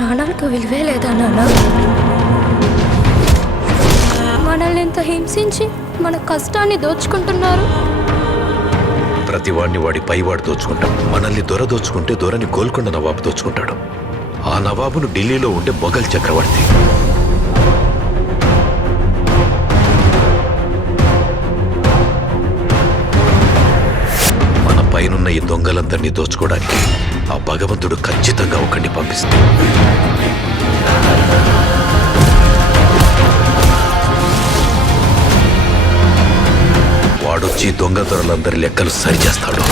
ప్రాణాలకు విలువే లేదా నాన్న? మనల్ని ఎంత హింసించి మన కష్టాన్ని దోచుకుంటున్నారు. ప్రతివాడిని వాడి పైవాడు దోచుకుంటాం. మనల్ని దొర దోచుకుంటే దొరని గోల్కొండ నవాబు దోచుకుంటాడు. ఆ నవాబును ఢిల్లీలో ఉండే మొఘల్ చక్రవర్తి. మన పైనున్న ఈ దొంగలందరినీ దోచుకోవడానికి ఆ భగవంతుడు ఖచ్చితంగా ఒకరిని పంపిస్తాడు. వాడొచ్చి దొంగ దొరలందరి లెక్కలు సరిచేస్తాడు.